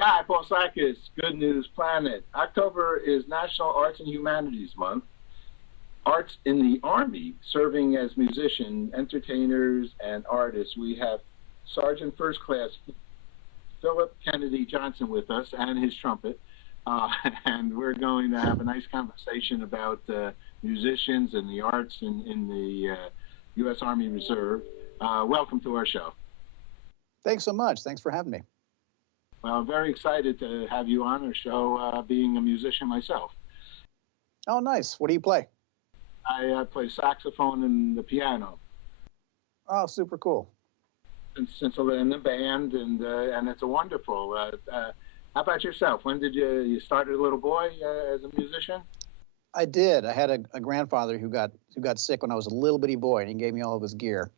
Hi, Paul Sakis, Good News Planet. October is National Arts and Humanities Month. Arts in the Army, serving as musicians, entertainers, and artists. We have Sergeant First Class Phillip Kennedy Johnson with us and his trumpet. Uh, and we're going to have a nice conversation about musicians and the arts in the U.S. Army Reserve. Welcome to our show. Thanks so much. Thanks for having me. Well, I'm very excited to have you on our show, being a musician myself. Oh, nice. What do you play? I play saxophone and the piano. Oh, super cool. Since I'm in the band, and it's a wonderful. How about yourself? When did you started a little boy as a musician? I did. I had a grandfather who got sick when I was a little bitty boy, and he gave me all of his gear,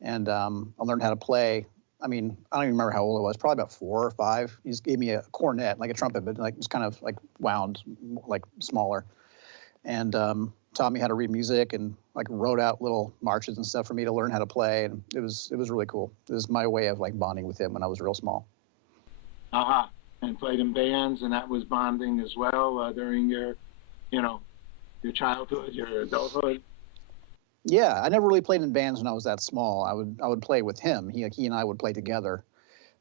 and I learned how to play. I mean, I don't even remember how old I was. Probably about 4 or 5. He just gave me a cornet, like a trumpet, but like it was kind of like wound, like smaller, and taught me how to read music and like wrote out little marches and stuff for me to learn how to play, and it was really cool. It was my way of like bonding with him when I was real small. Uh-huh. And played in bands, and that was bonding as well during your childhood, your adulthood. Yeah, I never really played in bands when I was that small. I would play with him. He and I would play together.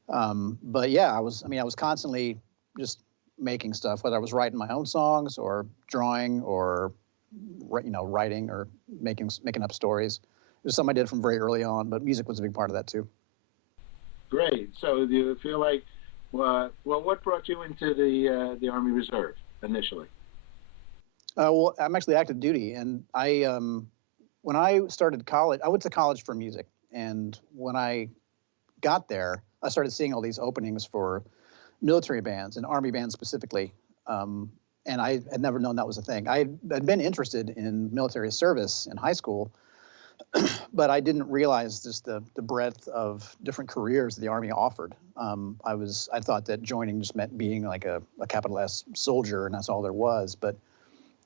But yeah, I was constantly just making stuff, whether I was writing my own songs or drawing or writing or making up stories. It was something I did from very early on, but music was a big part of that too. Great. So do you feel like, what brought you into the Army Reserve initially? Well, I'm actually active duty, and when I started college, I went to college for music, and when I got there, I started seeing all these openings for military bands and Army bands specifically, and I had never known that was a thing. I had been interested in military service in high school, but I didn't realize just the breadth of different careers the Army offered. I thought that joining just meant being like a capital S soldier, and that's all there was. But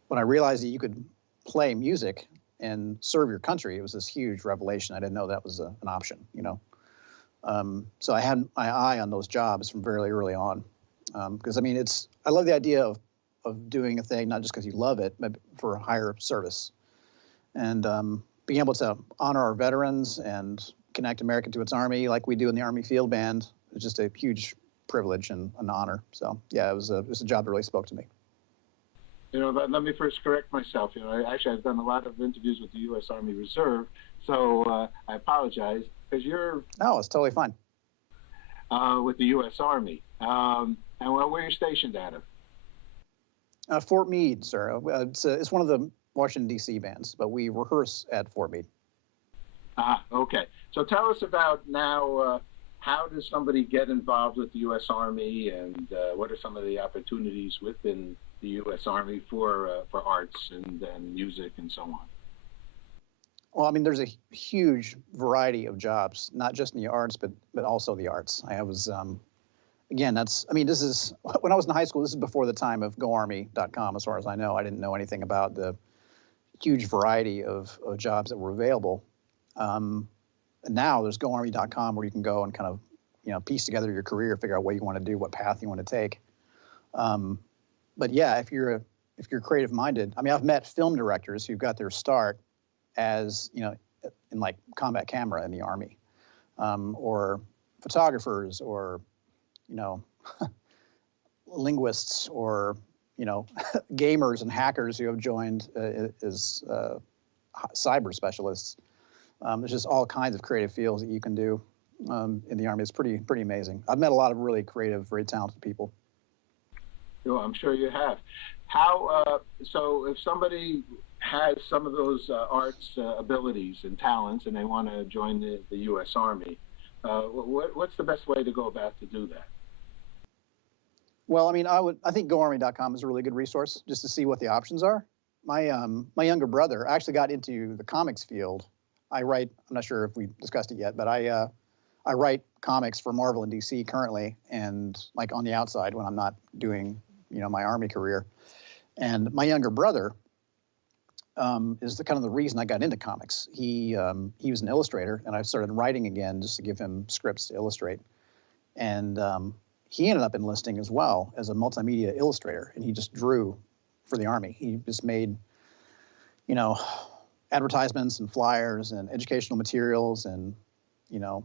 when I realized that you could play music and serve your country, it was this huge revelation. I didn't know that was an option, So I had my eye on those jobs from very early on, because I love the idea of doing a thing not just because you love it, but for higher service, and being able to honor our veterans and connect America to its Army like we do in the Army Field Band is just a huge privilege and an honor. So yeah, it was a job that really spoke to me. Let me first correct myself. I've done a lot of interviews with the U.S. Army Reserve, so I apologize because you're. No, it's totally fine. With the U.S. Army, and where you're stationed out of? Fort Meade, sir. It's one of the Washington D.C. bands, but we rehearse at Fort Meade. Okay. So tell us about now. How does somebody get involved with the U.S. Army, and what are some of the opportunities within the U.S. Army for arts and music and so on? Well, there's a huge variety of jobs, not just in the arts, but also the arts. I was, this is, when I was in high school, this is before the time of GoArmy.com, as far as I know. I didn't know anything about the huge variety of jobs that were available. And now there's GoArmy.com where you can go and kind of, piece together your career, figure out what you want to do, what path you want to take. But yeah, if you're creative minded, I've met film directors who got their start as, in like combat camera in the Army, or photographers, or, linguists, or, gamers and hackers who have joined as cyber specialists. There's just all kinds of creative fields that you can do in the Army. It's pretty amazing. I've met a lot of really creative, very talented people. I'm sure you have. So if somebody has some of those arts abilities and talents and they want to join the U.S. Army, what's the best way to go about to do that? Well, I think GoArmy.com is a really good resource just to see what the options are. My younger brother actually got into the comics field. I'm not sure if we discussed it yet, but I write comics for Marvel and DC currently, and like on the outside when I'm not doing, my Army career. And my younger brother is the reason I got into comics. He was an illustrator, and I started writing again just to give him scripts to illustrate. And he ended up enlisting as well as a multimedia illustrator, and he just drew for the Army. He just made, you know, advertisements and flyers and educational materials and, you know,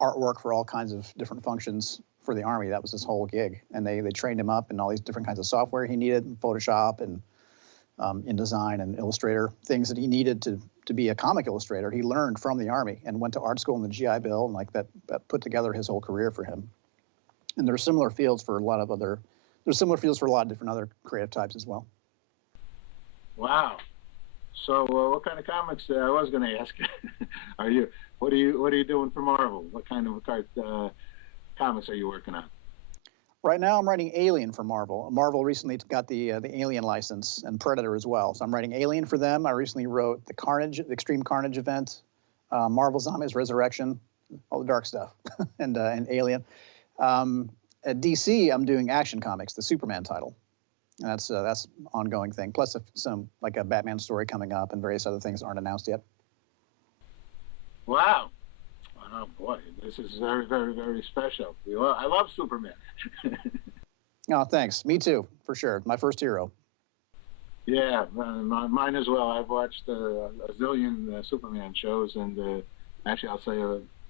artwork for all kinds of different functions for the Army. That was his whole gig. And they trained him up in all these different kinds of software he needed, in Photoshop and InDesign and Illustrator, things that he needed to be a comic illustrator. He learned from the Army and went to art school in the GI Bill, and like that put together his whole career for him. And there's similar fields for a lot of different other creative types as well. Wow. So what kind of comics? I was going to ask. What are you doing for Marvel? What kind of comics are you working on? Right now, I'm writing Alien for Marvel. Marvel recently got the Alien license and Predator as well. So I'm writing Alien for them. I recently wrote the Extreme Carnage event, Marvel Zombies Resurrection, all the dark stuff, and Alien. At DC, I'm doing Action Comics, the Superman title. And that's an ongoing thing. Plus some like a Batman story coming up and various other things that aren't announced yet. Wow. Oh boy, this is very, very, very special. I love Superman. Oh, thanks. Me too, for sure. My first hero. Yeah, mine as well. I've watched a zillion Superman shows, and actually, I'll say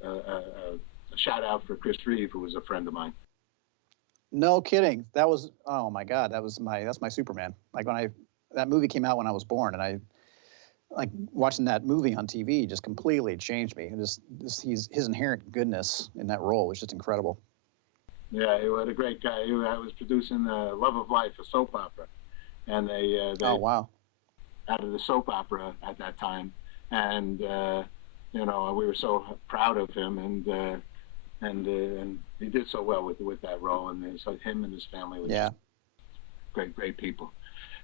a shout out for Chris Reeve, who was a friend of mine. No kidding. That was, oh my God, that's my Superman. Like that movie came out when I was born, and I like watching that movie on TV just completely changed me. And his inherent goodness in that role was just incredible. Yeah, he was a great guy. I was producing Love of Life, a soap opera, and they oh wow, out of the soap opera at that time, and you know, we were so proud of him, and he did so well with that role, and so him and his family were great people.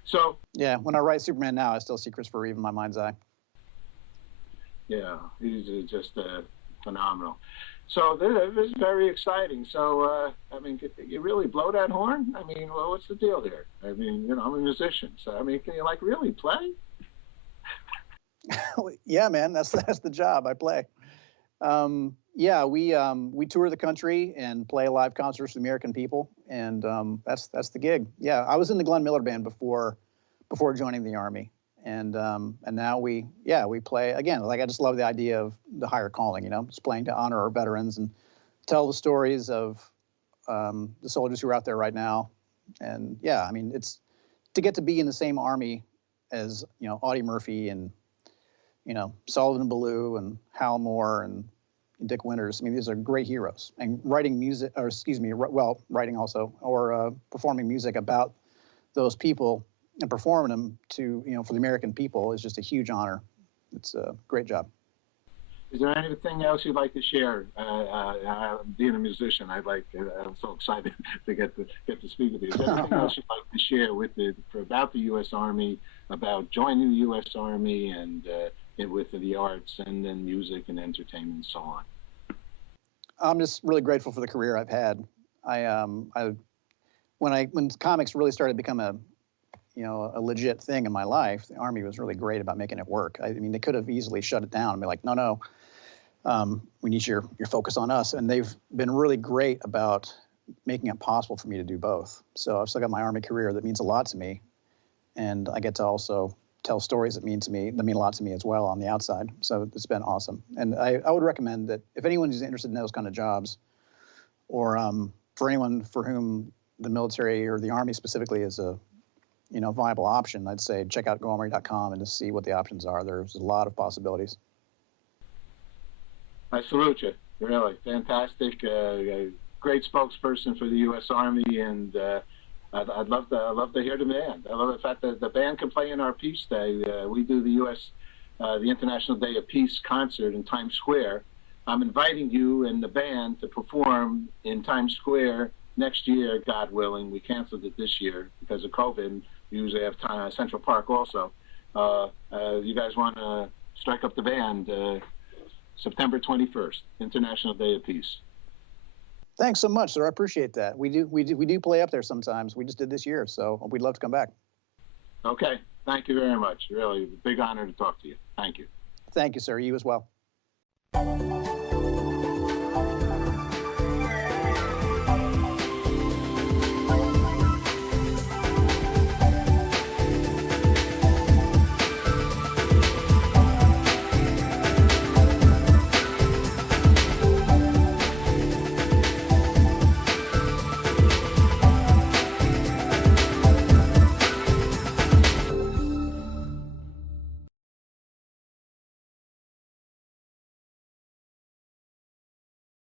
So yeah, when I write Superman now, I still see Christopher Reeve in my mind's eye. Yeah, he's just phenomenal. So this is very exciting. So I mean, can you really blow that horn? I mean, well, what's the deal here? I mean, you know, I'm a musician, so I mean, can you like really play? Yeah, man, that's the job. I play. Yeah, we tour the country and play live concerts for the American people, and that's the gig. Yeah, I was in the Glenn Miller Band before joining the Army, and now we play again. Like I just love the idea of the higher calling, you know, just playing to honor our veterans and tell the stories of the soldiers who are out there right now. And yeah, I mean, it's to get to be in the same Army as, you know, Audie Murphy and, you know, Sullivan Ballou and Hal Moore and Dick Winters. I mean, these are great heroes. And writing music, or excuse me, writing also, or performing music about those people and performing them to, you know, for the American people is just a huge honor. It's a great job. Is there anything else you'd like to share? Being a musician, I'm so excited to get to speak with you. Is there anything else you'd like to share about the U.S. Army, about joining the U.S. Army, and with the arts and then music and entertainment and so on? I'm just really grateful for the career I've had. When comics really started to become a legit thing in my life, the Army was really great about making it work. I mean, they could have easily shut it down and be like, no, we need your focus on us. And they've been really great about making it possible for me to do both. So I've still got my Army career that means a lot to me. And I get to also tell stories that mean a lot to me as well on the outside. So it's been awesome. And I would recommend that if anyone is interested in those kind of jobs, or for anyone for whom the military or the Army specifically is a viable option, I'd say check out goarmy.com and just see what the options are. There's a lot of possibilities. I salute you. Really fantastic. Great spokesperson for the U.S. Army, and I'd love to hear the band. I love the fact that the band can play in our Peace Day. We do the International Day of Peace concert in Times Square. I'm inviting you and the band to perform in Times Square next year, God willing. We canceled it this year because of COVID. We usually have Central Park also. You guys want to strike up the band? September 21st, International Day of Peace. Thanks so much, sir. I appreciate that. We do play up there sometimes. We just did this year, so we'd love to come back. Okay. Thank you very much. Really, big honor to talk to you. Thank you. Thank you, sir. You as well.